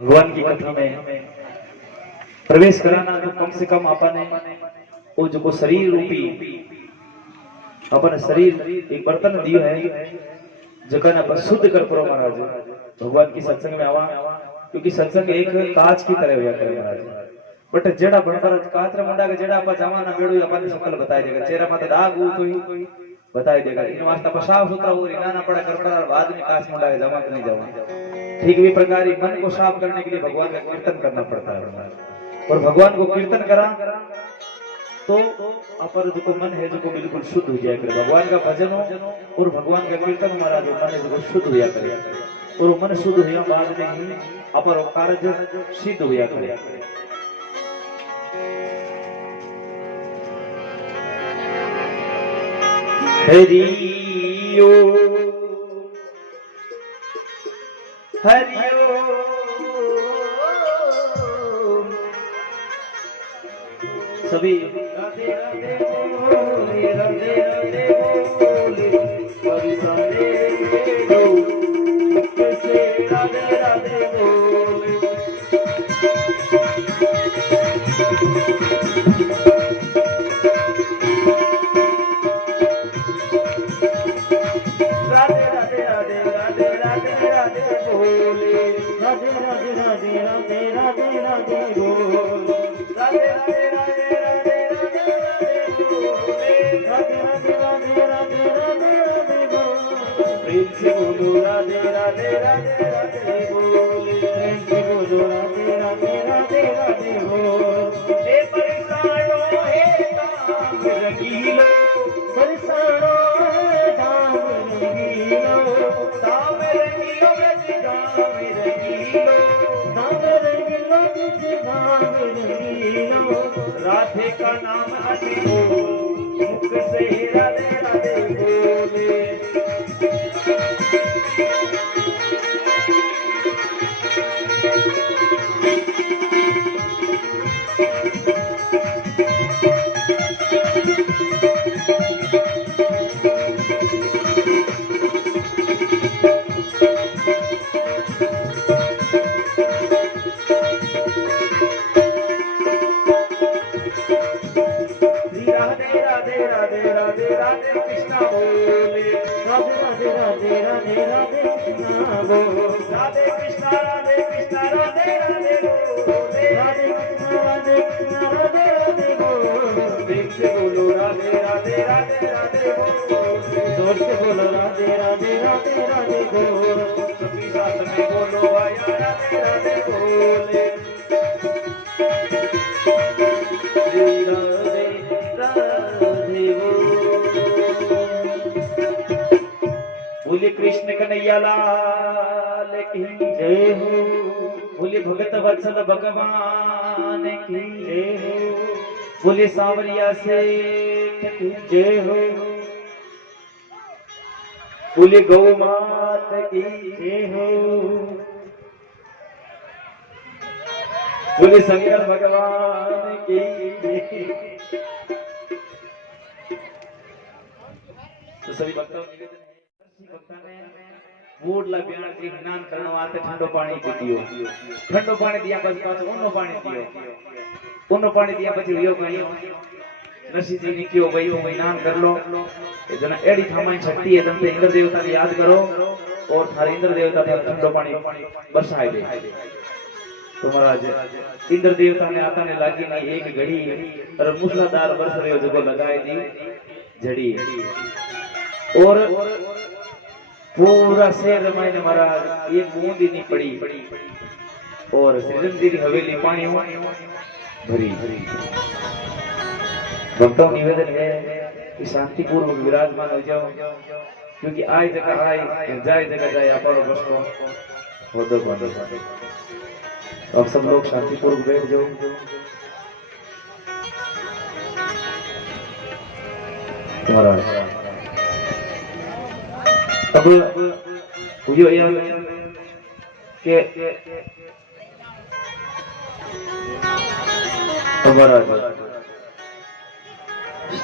भगवान की कथा में प्रवेश कराना तो कम से कम अपने वो जो शरीर रूपी अपन शरीर एक बर्तन दियो है जगह अपन शुद्ध कर परो महाराज भगवान की सत्संग में आवा क्योंकि सत्संग एक कांच की तरह हुआ करे महाराज बट जेड़ा बनकर कातरा मुंडा के जेड़ा अपन जमाना बेड़ू अपन शकल बताई देगा चेहरा माथे दाग हो तो ही बताई देगा इन वास्ते पर साफ सुथरा हो रिना ना पड़ा कर पड़ा बाद में कांच मुंडा के जमा नहीं जावा ठीक भी प्रकार ही मन को साफ करने के लिए भगवान का कीर्तन करना पड़ता है और भगवान को कीर्तन करा तो अपर जो मन है जो बिल्कुल शुद्ध हो जाए करे भगवान का भजन हो और भगवान का कीर्तन हमारा जो मन है जो शुद्ध हो जाए करे और मन शुद्ध हुआ बाद में ही अपर कार्य सिद्ध हो जाए करे हरियो हरियो सभी राधे राधे बोले राधे राधे बोले परिसारे दो कैसे राधे राधे बोले राधे राधे राधे राधे राधे राधे बोले राधे राधे राधे राधे राधे राधे बोले राधे राधे राधे राधे राधे राधे बोले राधे राधे राधे राधे राधे राधे बोले प्रेम से बोलो राधे राधे राधे राधे बोले प्रेम से बोलो राधे राधे राधे राधे बोले हे परिसारो हे दाम रंगीलो परिसारो दाम रंगीलो दाम रंगीलो दाम रंगीलो दाम रंगीलो दाम रंगीलो राधे का नाम हटे मुख से राधे राधे बोले राधे राधे कृष्णा बोले राधे राधे राधे राधे राधे कृष्णा बोले राधे कृष्णा राधे कृष्णा राधे राधे बोले राधे कृष्णा राधे कृष्णा राधे राधे बोले प्रेम से बोलो राधे राधे राधे राधे बोले जोर से बोलो राधे राधे राधे राधे बोले सभी साथ में बोलो आया राधे राधे बोले बोले कृष्ण कन्हैया लाल की जय हो बोले भगत वत्सल भगवान की जय हो बोले सांवरिया सेठ की जय हो बोले गौ मात की जय हो बोले शंकर भगवान की जय तो सभी भक्तों मूड ला बिना जी स्नान करने वास्ते ठंडो पानी पीतियो ठंडो पानी दिया बस पास उन्नो पानी पियो उन्नो पानी दिया પછી વિયો ગયો નરસિંહજી ને કયો ભાઈ હું સ્નાન कर लो जना एड़ी थामाई शक्ति है तुम इंद्र देवता की याद करो और थारे इंद्र देवता पर ठंडो पानी बरसाए दे तो महाराज इंद्र देवता ने आता ने लागी नहीं एक घड़ी और मूसलाधार बरस रहे जो लगाए दी जड़ी और पूरा शहर में महाराज एक बूंद ही नहीं पड़ी और सृजन हवेली पानी भरी भक्तों निवेदन है कि शांति पूर्वक विराजमान हो जाओ क्योंकि आए जगह आए जाए जगह जाए आप बस हो दो अब सब लोग शांति पूर्वक बैठ जाओ महाराज अब यो यार के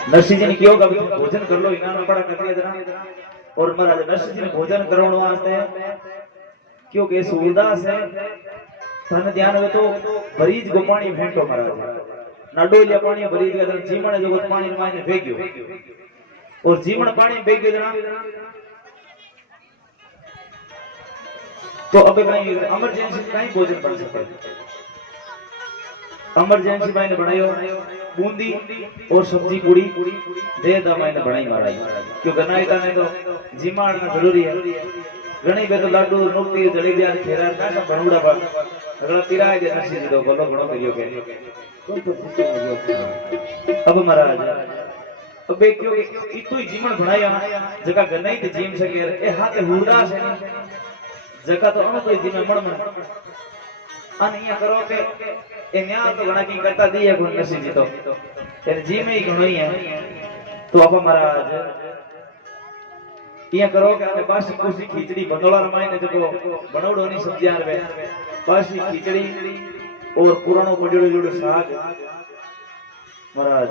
नरसिंह जी ने क्यों कभी भोजन कर लो इनाम बड़ा कर दिया जरा और महाराज नरसिंह जी ने भोजन करवाने वास्ते क्योंकि सूरदास है थाने ध्यान हो तो भरीज गो पानी भेंटो महाराज नाडोलिया पानी भरीज गयो जीमण जो पानी मायने भेग्यो और जीमण पानी भेग्यो जना तो अब कहीं इमरजेंसी कहीं भोजन बन सके इमरजेंसी मैंने बनायो बूंदी और सब्जी पूरी दे दा मैंने बनाई महाराज क्यों गनाइता ने तो जीमाड़ ना जरूरी है घणी बे तो लाडू नोटी जलेबिया खेरा ना सब बनूड़ा पर अगला तिराए दे नसी दे दो बोलो घणो करियो के अब महाराज अब क्यों इतु ही जीवन बनाया जगह गनाई ते जीम सके ए हाथे हुरदास है जगह तो अणु कोई जीवन मण मन अन या करो के ए न्या तो घणा की करता दी है गुण नसी जी तो तेरे जी में ही घणो ही है तो अब महाराज ये करो के आने बासी कुसी खिचड़ी बंदोला रमाई ने जो बनोड़ो नी सब्जी आर वे बासी खिचड़ी और पुरानो पड़ियो जोड़ो साग महाराज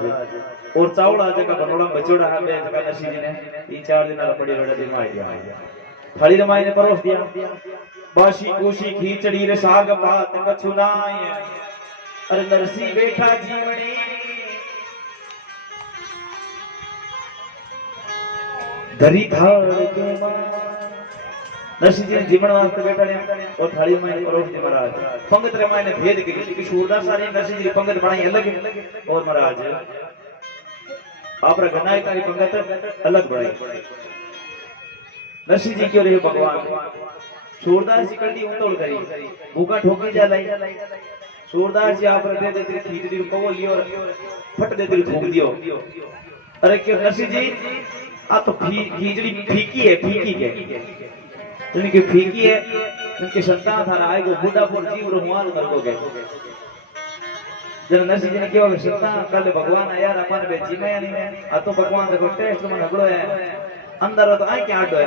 और चावड़ा जका बनोड़ा बचोड़ा है बे जका नसी जी ने 3-4 दिन पड़ी रोड़ा दिन आई दिया थाली रमाई ने परोस दिया बासी कुसी खिचड़ी रे साग पात कछु नाय अरे नरसी बैठा जीवनी धरी थाल के नरसी जी ने जीवन वास्ते बैठा ने और थाली में परोस दी महाराज पंगत रे मायने भेद के कि सूरदास सारी नरसी जी पंगत बनाई अलग और महाराज आपरा गनाई तारी पंगत अलग बनाई नरसी जी क्यों रे भगवान सूरदास जी कड़ी उतोड़ करी भूखा ठोकी जा लाई सूरदास जी आप दे देते खीचड़ी को लियो फट देते थूक दियो अरे क्यों नरसी जी आ तो खीचड़ी फीकी है फीकी के इनकी फीकी है इनके संतान थारा आएगो बुढ़ापुर जीव रो मुआल मरगो गए जन नरसी जी ने किया कि संतान कल भगवान आया अपन बे जीमे नहीं आ तो भगवान देखो टेस्ट में हगड़ो है अंदर तो आई के आडो है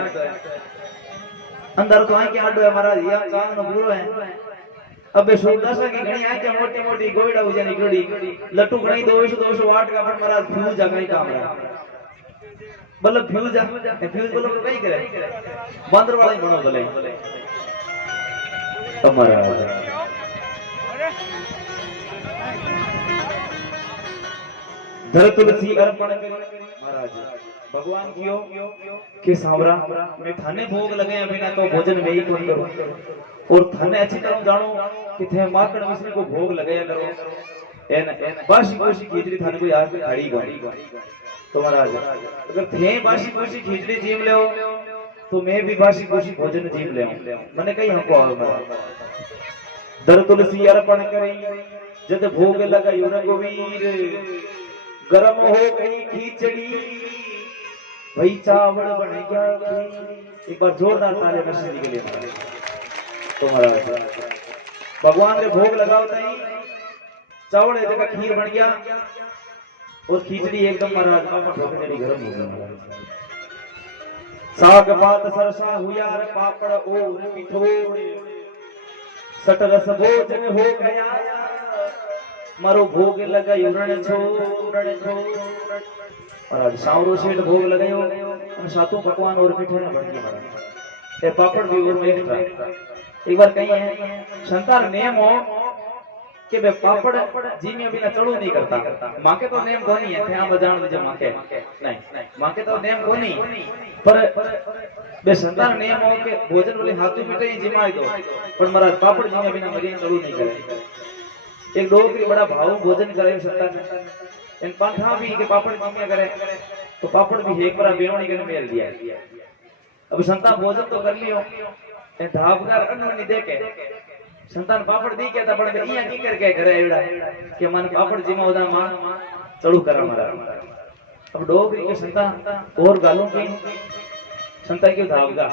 अंदर तो आई के आडो है महाराज या कान नो बुरो है अबे सूरदास की घणी आंखें मोटी मोटी गोइड़ा हो जानी गड़ी लट्टू घणी 200 वाट का पर महाराज फ्यूज जगह काम रहा बल्ले फ्यूज बोलो तो कहीं करे बंदर वाला ही बनो भले तुम्हारा धर तुलसी अर्पण महाराज भगवान कियो के सावरा मैं थाने भोग लगे बिना तो भोजन में ही कौन करूं और थाने अच्छी तरह जानो कि थे माकड़ मिश्री को भोग लगाया करो एन बासी बासी खिचड़ी थाने कोई आज खड़ी गई तो महाराज अगर थे बासी बासी खिचड़ी जीव ले तो मैं भी बासी बासी भोजन जीव ले मैंने कही हमको आओ महाराज दर तुलसी अर्पण करी जद भोग लगायो रघुवीर गरम हो गई खिचड़ी भाई चावल बन गया एक बार जोरदार ताली नरसिंह जी के लिए तो महाराज भगवान ने भोग लगाओ नहीं चावल एक जगह खीर बन गया और खिचड़ी एकदम महाराज पापड़ ठोके मेरी गरम हो गई साग पात सरसा हुआ रे पापड़ और पिठोड़ सट रस भोजन हो गया मारो भोग लगायो रण छो महाराज सावरो सेठ भोग लगायो और सातों पकवान और मीठे ना बन गए महाराज ये पापड़ भी और में एक बार कहीं है संतान नेम हो कि बे पापड़ जी में बिना चढ़ू नहीं करता माके तो नेम कोनी है थे बजान दे माके नहीं माके तो नेम कोनी पर बे संतान नेम हो के भोजन वाले हाथों मीठे ही जिमाई दो पर महाराज पापड़ जी में बिना मरी चढ़ू नहीं करे एक डोकरी बड़ा भाव भोजन करे संतान इन पाठा भी के पापड़ जी में करे तो पापड़ भी एक बार बेवणी के मेल दिया अब संतान भोजन तो कर लियो ए धावदार अन्न नहीं देके संतान पापड़ दी के तपड़ में इया की करके घरे एड़ा के मन पापड़ जी में ओदा मां चढ़ू कर मारा अब डोगरी के संतान और गालों की संतान के धावदा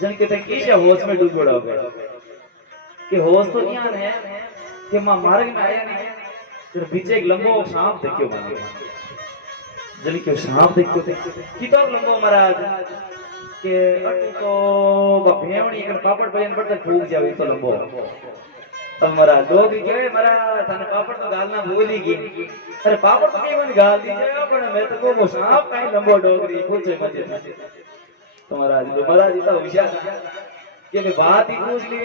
जन के ते कैसे होश में डूब गया हो गए कि होश तो यहां है कि मां मार्ग में आया नहीं फिर पीछे एक लंबो सांप देखियो माने जन के सांप देखियो कितो लंबो महाराज के अटू तो भेवणी कर पापड़ भजन पड़ते फूक जावे तो लंबो तब महाराज लोग कहे महाराज थाने पापड़ तो गालना भूल ही गई अरे पापड़ तो नहीं मन गाल दी जाए पर मैं तो वो सांप काई लंबो डोगरी पूछे मजे तो महाराज इतना होशियार कि भाई बात ही पूछ ली,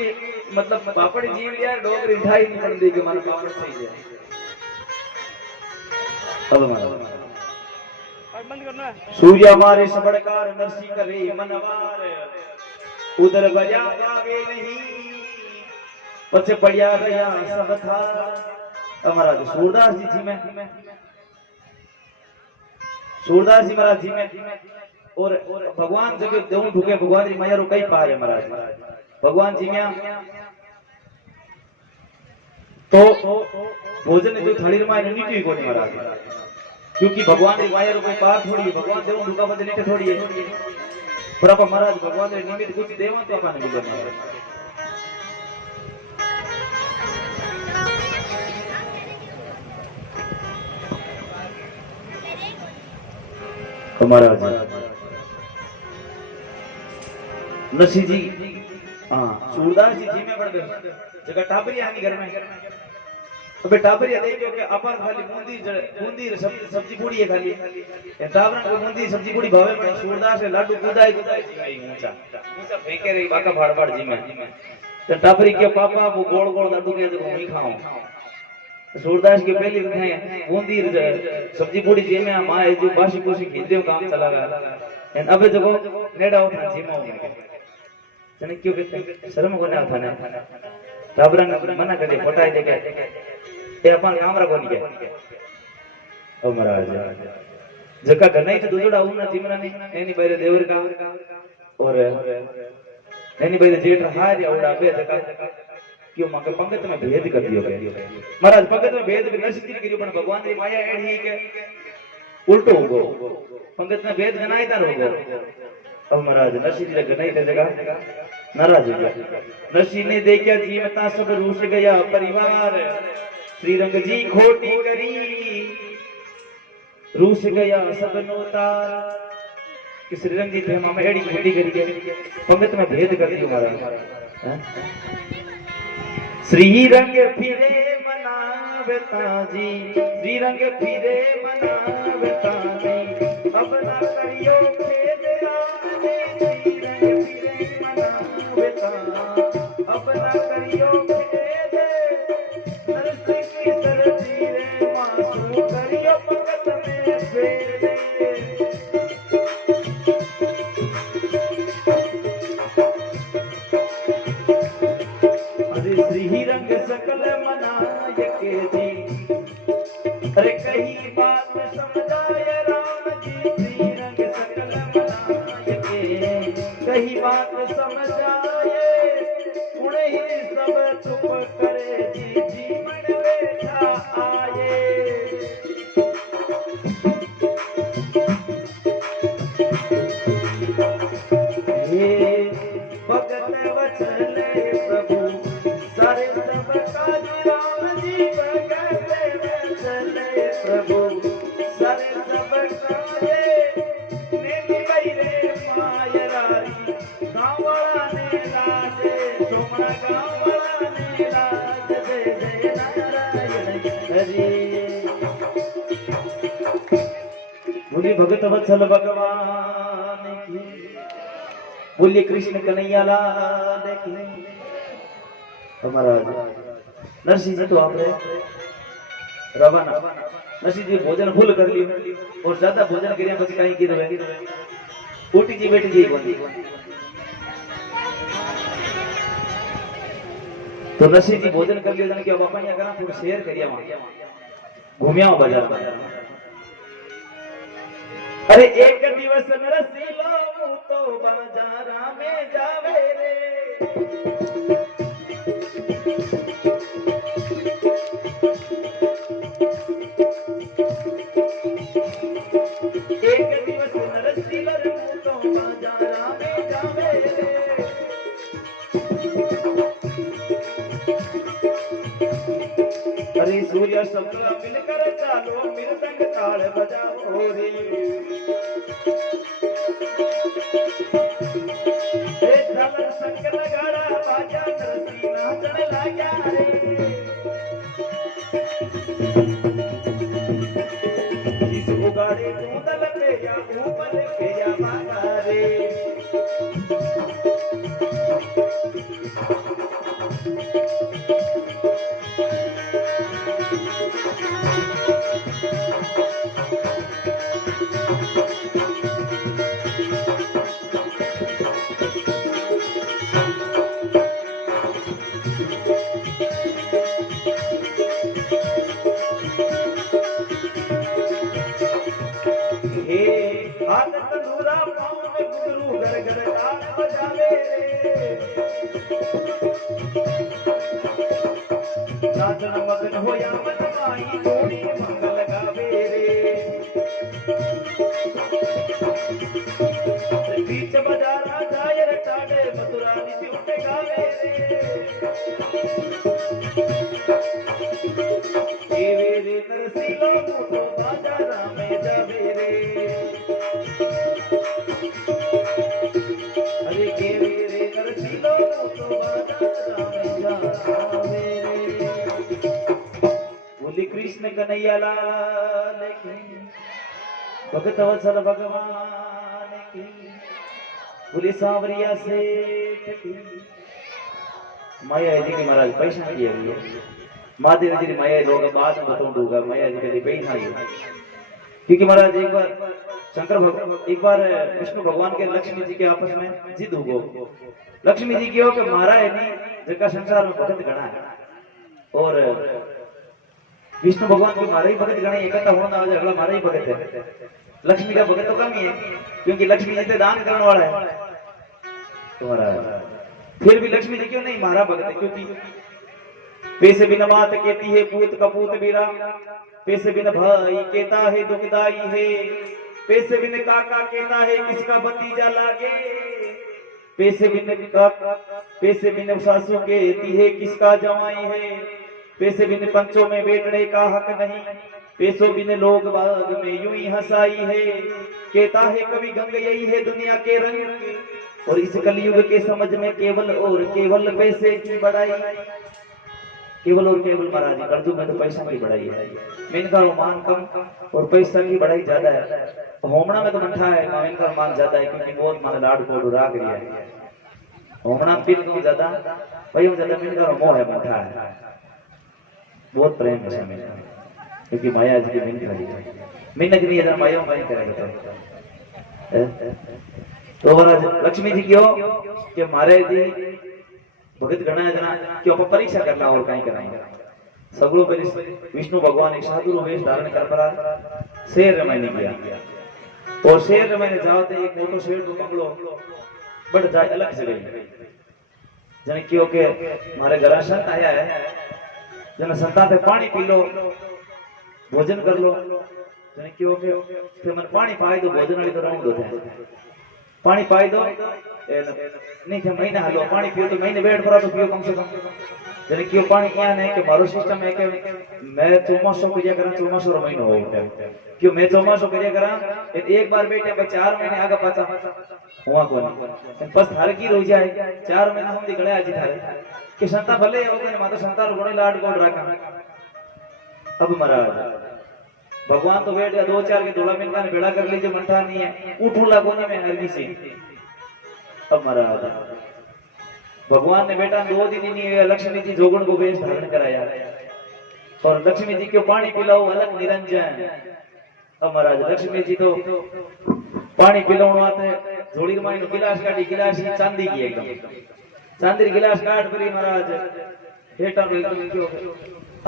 मतलब पापड़ जीव लिया डोगरी ढाई नहीं पड़ दी कि मानो पापड़ सही है। अब हमारा सूर्य हमारे सबड़कार नरसी करे मनवार उधर बजा पावे नहीं पछे पड़िया गया सब था। हमारा सूरदास जी में सूरदास जी महाराज जी में और भगवान जब देव ढुके भगवान री माया रो कई पार है महाराज भगवान जी में तो भोजन जो थाली में नीति को नहीं महाराज क्योंकि भगवान री माया रो कोई पार थोड़ी है भगवान देव ढुका बदले नीचे थोड़ी है पर आप महाराज भगवान रे निमित्त कुछ देवा तो अपन मिले महाराज। महाराज नरसिंह जी हाँ सूरदास जी में बढ़ गए जगह टापरी आनी घर में अबे टापरी देखो कि अपन खाली बूंदी सब्जी पूड़ी है खाली टापरा को बूंदी सब्जी पूड़ी भावे में सूरदास से लाडू कुदाई जी में ऊंचा ऊंचा फेंके रही बाका भाड़ जी में तो टापरी के पापा वो गोल गोल लाडू के जो नहीं खाऊं सूरदास की पहली है बूंदी सब्जी पूड़ी जी में मां जो बासी कोसी खींचते काम चला गया एंड अबे जो नेड़ा उठा जी में जने क्यों कहते शर्म को ना था ना टापरा ने मना कर दिया फोटा दे के ये अपन काम रखो नहीं के ओ महाराज जका गनाई तो दुजड़ा उना तिमरा ने एनी बैरे देवर का और एनी बैरे जेठ हार या उड़ा बे जका क्यों मां के पंगत में भेद कर दियो के महाराज पंगत में भेद भी नरसिंह जी करियो पण भगवान री माया एड़ी के उल्टो होगो पंगत में भेद गनाई तार होगो। अब महाराज नरसिंह जी गनाई ते जगह नाराज हो गया नरसिंह ने देखा जीवता सब रूठ गया परिवार श्रीरंग जी खोटी करी रूस गया सब नोतार कि श्रीरंग जी थे मामा एड़ी खोटी करी के पंगत में भेद कर दियो महाराज। श्रीरंग फिरे मनावता जी श्रीरंग फिरे मनावता जी अब ना करियो खेद श्रीरंग फिरे मनावता अब ना करियो खेद नरसिंह की सरजी रे मासू करियो पंगत में फेर श्रीरंग सकल मनाय के जी अरे कही बात समझाए राम जी श्रीरंग सकल मनाय के कही बात समझाए उन्हें सब चुप करे जी जीवन बैठा आए। हे भगत वचले प्रभु सारे सब काज राम जी भगत वचले प्रभु सारे सब काजे नेति बैरे मायरारी गाँव वाला ने राजे सोमना गाँव वाला ने राज जय जय नारायण हरि बोली भगत वत्सल भगवान की बोलिए कृष्ण कन्हैया लाल की। हमारा नरसिंह जी तो आपने रवाना नरसिंह जी भोजन फुल कर लियो और ज्यादा भोजन करिया बस कहीं की दवे उठी जी बैठी जी बोली तो नरसिंह जी भोजन कर लियो जन के बापा ने करा थोड़ा शेयर करिया वहां घूमिया बाजार में। अरे एक दिवस नरसिंह लो तो बाजारा में जावे रे एक दिवस नरसिंह लो तो बाजारा में जावे रे अरे सूर्य शब्द मिलकर चालो मृदंग ताल बजाओ रे झालर संग लगाड़ा बाजा नरसिंह नाचन लाग्या रे इस उगाड़े कूदल पे या ऊपर पे या बागा रे हे हाथ तंदूरा पाँव में घुंघरू घर घर ताल बजावे रे साधन मगन होया मन माई थोड़ी मंगल गावे रे बीच बाजारा जाय रे टाडे मथुरा निधि उठे गावे रे रे नरसिलो मोटो बाजारा में जावे रे अरे केवे रे नरसिलो मोटो बाजारा में जावे रे बोली कृष्ण कन्हैया लाल की भगत वत्सल भगवान की बोली सांवरिया सेठ की माया जी की महाराज पैसा किया हुई है महादेव जी ने माया लोग बाद में बताऊंगा माया जी के पैसा ही क्योंकि महाराज एक बार शंकर भगवान एक बार विष्णु भगवान के लक्ष्मी जी के आपस में जिद हो लक्ष्मी जी की हो कि मारा है नहीं जगह संसार में भगत गणा है और विष्णु भगवान की मारा ही भगत गणा इकट्ठा होना अगला मारा ही भगत है लक्ष्मी का भगत तो कम ही है क्योंकि लक्ष्मी जी से दान करने वाला है तुम्हारा फिर भी लक्ष्मी जी क्यों नहीं मारा भगत है क्योंकि पैसे बिन मात कहती है पूत कपूत बीरा पैसे बिन भाई कहता है दुखदाई है पैसे बिन काका कहता है किसका भतीजा लागे पैसे बिन सासू कहती है किसका जवाई है पैसे बिन पंचों में बैठने का हक नहीं पैसों बिन लोग बाग में यूं ही हंसाई है कहता है कभी गंग यही है दुनिया के रंग और इस कलयुग के समझ में केवल और केवल पैसे की बढ़ाई केवल और केवल महाराज कर्जों में तो पैसा की बढ़ाई है इनका मान कम और पैसा की बढ़ाई ज्यादा है होमना में तो मंठा है इनका मान ज्यादा है क्योंकि बहुत मान लाड को राग लिया है होमना पिन को ज्यादा भाई ज्यादा इनका मोह है मंठा है बहुत प्रेम है समय क्योंकि माया जी की मिन खड़ी है मिन्नत नहीं इधर माया माया करेगा तो महाराज लक्ष्मी जी क्यों कि मारे जी भगत गणा जना क्यों अपन परीक्षा करना और कहीं कराएंगे सगड़ो पहले विष्णु भगवान एक साधु वेश धारण कर पड़ा शेर मैंने किया और शेर मैंने जाते एक मोटो शेर को बंगलो बढ़ जाए अलग जगह जने क्यों के हमारे घर संत आया है जने संता पे पानी पी लो भोजन कर लो जने क्यों के फिर मन पानी पाए तो भोजन वाली तो राउंड होते हैं पानी पाई दो नहीं थे महीना हलो पानी पियो तो महीने वेट करा तो पियो कम से कम जने क्यों पानी क्या है कि मारो सिस्टम है कि मैं 400 करिया करा 400 रो महीनो हो क्यों मैं 400 करिया करा एक बार बेटे 4 महीने आगे पाछा हुआ कोनी बस थारे की रो जाए 4 महीना हम दिखड़े आज थारे कि संता भले हो गने माता संता गुणे लाड कोड रखा अब महाराज भगवान तो बैठ गया 2-4 के धोला मिलता ने बेड़ा कर लीजिए मंठा नहीं है उठूला कोने में हरगी से अब महाराज भगवान ने बेटा 2 दिन ही नहीं लक्ष्मी जी जोगण को वेश धारण कराया और लक्ष्मी जी को पानी पिलाओ अलग निरंजन अब महाराज लक्ष्मी जी तो पानी पिलाओ आते जोड़ी माई नो गिलास काटी गिलास चांदी की एकदम चांदी गिलास काट परी महाराज हेटा एकदम क्यों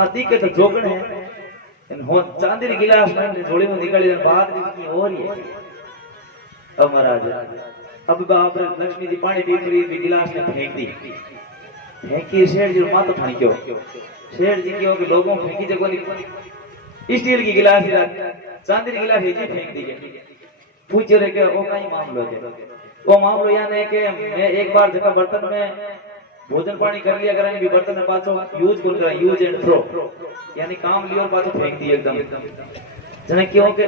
आती के तो जोगण है हो चांदी गिलास में जोड़ी में निकली बात की और ही है अब महाराज अब बाप लक्ष्मी जी पानी पी रही गिलास में फेंक दी फेंकी शेर जी मातो फेंक्यो शेर जी क्यों कि लोगों फेंकी जगह स्टील की गिलास चांदी की गिलास ही फेंक दी पूछ रहे के वो कहीं मामलो है वो मामलो यानी कि मैं एक बार जगह बर्तन में भोजन पानी कर लिया करें भी बर्तन में पाछो यूज कर रहा यूज एंड थ्रो यानी काम लियो और पाछो फेंक दिए एकदम जने क्यों के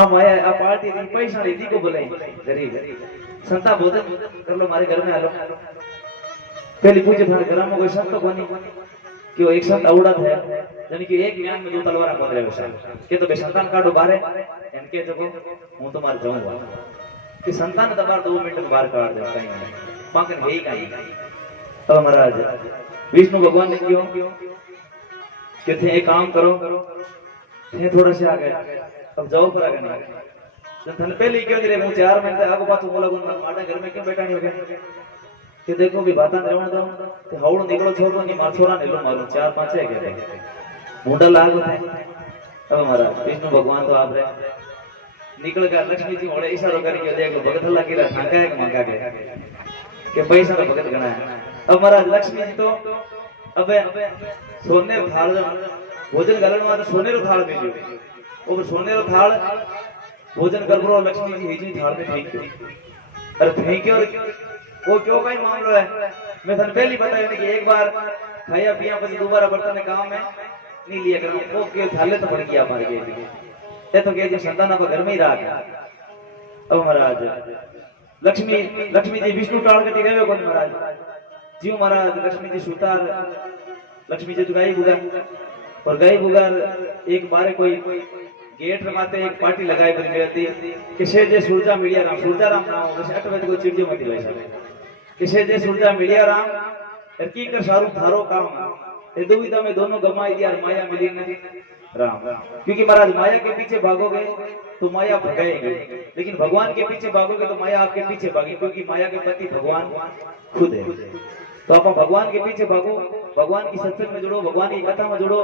अब आया आ पार्टी दी पैसा दी को बोले गरीब संता भोजन कर लो हमारे घर में आ लो पहले पूछे था घर में कोई संत कोनी क्यों एक संत औड़ा है यानी कि एक म्यान में 2 तलवार पकड़ रहे हो के तो बे संतान काटो बारे इनके जगो हूं तो मार जाऊंगा कि संतान दबार 2 मिनट में बाहर काट दे कहीं नहीं पाकन है ही कहीं अब महाराज विष्णु भगवान ने क्यों कि थे एक काम करो थे थोड़ा से आ गए अब जाओ पर आगे नहीं जब थन पहले क्यों दिले मैं 4 महीने आगो पाछो बोला गुन माडा घर में क्यों बैठा नहीं हो गया कि देखो भी बाता रहण दो ते हवड़ो निकलो छोरो नी मार छोरा नेलो मारो 4-5 है के मुंडा लागो थे अब महाराज विष्णु भगवान तो आप रे निकल गया लक्ष्मी जी होड़े इशारो करी के देख लो भगत हल्ला किला ठाका है कि मांगा के पैसा का भगत गणा है अब महाराज लक्ष्मी जी तो अबे सोने रो थाल भोजन गलन में सोने रो थाल मिलियो और सोने रो थाल भोजन करबरो लक्ष्मी जी हिजी थाल में फेंक्यो अरे फेंक्यो वो क्यों कई मामलो है मैं तन पहली बताया कि एक बार खाया पिया પછી दोबारा बर्तन ने काम में नहीं लिया करो वो के थाले तो पड़ गया मार के ये तो के जी संतान पर घर में ही रहा अब महाराज लक्ष्मी जी विष्णु टाल के गए को महाराज जीव महाराज लक्ष्मी जी सुतार लक्ष्मी जी तो गाय बुगार और गाय बुगार एक बारे कोई गेट रमाते एक पार्टी लगाई बनी रहती किसे जे सूरजा मीडिया राम नाम वैसे 8 बजे को चिड़ियो मत ले किसे जे सूरजा मीडिया राम की कर सारू थारो काम ये दुविधा में दोनों गमाई दिया माया मिली नहीं राम क्योंकि महाराज माया के पीछे भागोगे तो माया भगाएगी लेकिन भगवान के पीछे भागोगे तो माया आपके पीछे भागेगी क्योंकि माया के पति भगवान खुद है तो आप भगवान के पीछे भागो भगवान की सत्संग में जुड़ो भगवान की कथा में जुड़ो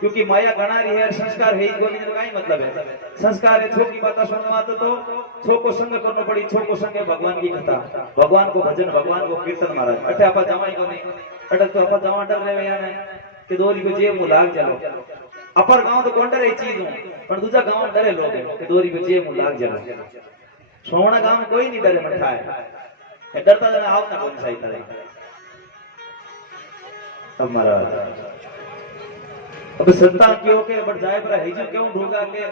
क्योंकि माया गणा रही है संस्कार है ही का ही मतलब है संस्कार है छो की बात सुनवा तो छो को संग करना पड़ी छो को संग भगवान की कथा भगवान को भजन भगवान को कीर्तन महाराज अटे आपा जावाई को नहीं अटे तो आपा जावा डर रहे याने कि दोरी को जे मु लाग जाओ अपर गांव तो कौन डरे चीज हूं पर दूसरा गांव डरे लोग कि दोरी को जे मु लाग जाओ सोवना गांव में कोई नहीं डरे मठा है डरता जना आवता कौन सही तरह अब महाराज अब संता क्यों के बट जाए पर हिजू क्यों ढोगा के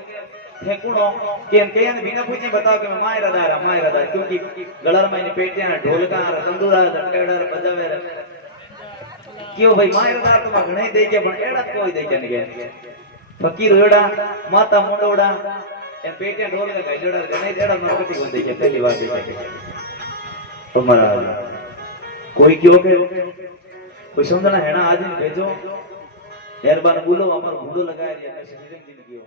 फेकुणो के बिना पूछे बताओ कि मैं माय रदा क्योंकि गलर में ने पेटियां ढोलका तंदूरा डटकेड़ा बजावे क्यों भाई माय रदा तो घणे दे के पण एड़ा कोई दे के ने फकीर एड़ा माता मुंडोड़ा ए पेटियां ढोलका गजड़ा घणे एड़ा नरकटी को दे के पहली बार दे के तो महाराज कोई क्यों के कोई समझना है ना आज भेजो मेहरबान बोलो अमर भूडो लगाए दिया कैसे जिंदगी